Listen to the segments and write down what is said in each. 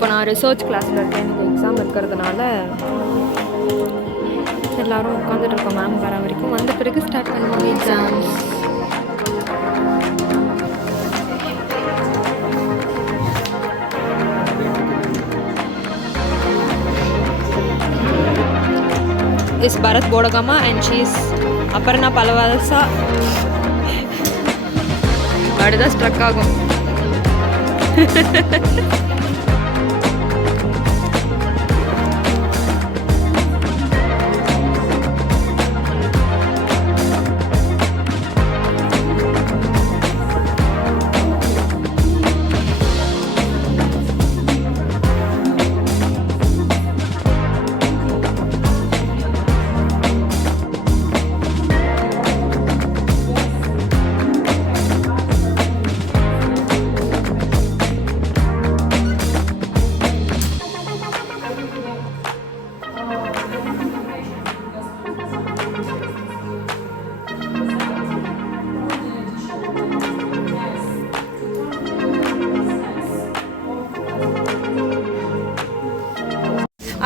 இப்போ நான் ரிசர்ச் கிளாஸில் இருக்கேன், எனக்கு எக்ஸாம் இருக்கிறதுனால எல்லோரும் உட்காந்துட்டு இருக்கோம். மேம் வர வரைக்கும் வந்த பிறகு ஸ்டார்ட் பண்ணுவாங்க exams. is Bharat Bodagama and she is Aparna Palavalsa. Adha struck agum.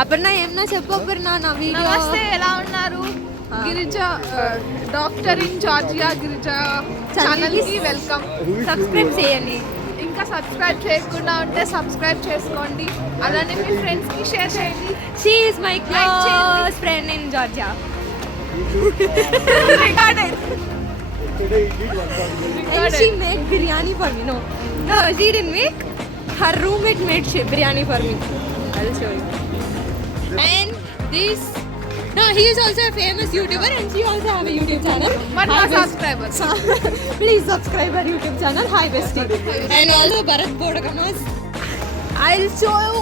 Aparna ఏమన్నా చెప్పు అపర్ణ. నా వీడియో నమస్తే, ఎలా ఉన్నారు? Girija doctor in Georgia Girija ఛానల్ కి వెల్కమ్. సబ్స్క్రైబ్ చేయండి. ఇంకా సబ్స్క్రైబ్ చేయకుండా ఉంటే సబ్స్క్రైబ్ చేసుకోండి, అలానే మీ ఫ్రెండ్స్ కి షేర్ చేయండి. She is my close friend in Georgia. Recorded. And she made biryani for me. No, she didn't make. Her roommate made biryani for me. I'll show you. And this, no, he is also a famous YouTuber and she also have a YouTube channel. But not subscribers. Please subscribe her YouTube channel. Hi bestie. And also Bharat Bodagamas. I'll show you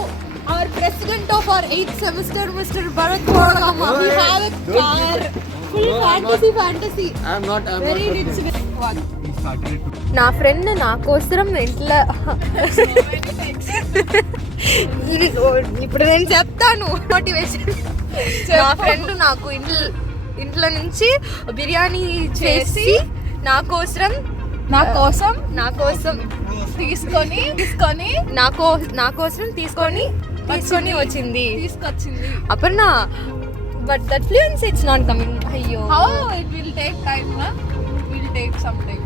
our president of our 8th semester, Mr. Bharat Bodagama. We have a car. Full fantasy. I'm not very rich. What? నా ఫ్రెండ్ నా కోసరం ఇంట్లో ఇప్పుడు నేను చెప్తాను మోటివేషన్. నా ఫ్రెండ్ నాకు ఇంట్లో నుంచి బిర్యానీ చేసి నా కోసం తీసుకొని తీసుకొని వచ్చింది. Aparna, but that fluency it's not coming. అయ్యో, how it will take time, na? It will take some time.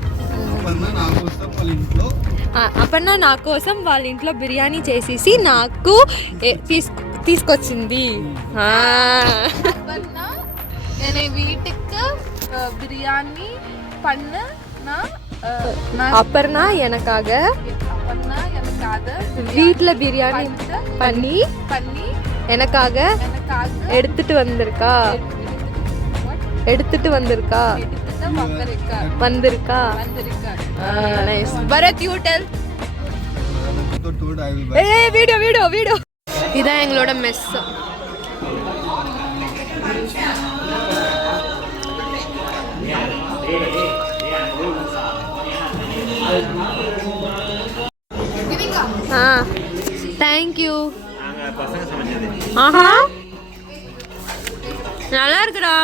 Aparna నా కోసం వాళ్ళ ఇంట్లో బిర్యానీ చేసేసి నాకు తీసుకొచ్చింది. அபர்ணா என்னை வீட்டுக்கு பிரியாணி பண்ண அபர்ணா எனக்காக வீட்ல பிரியாணி பண்ணி எனக்காக எடுத்துட்டு வந்திருக்கா. Nice. Bharat, you tell. Video இதான் எங்களோட மெஸ். தேங்க்யூ. ஆஹா, நல்லா இருக்குடா.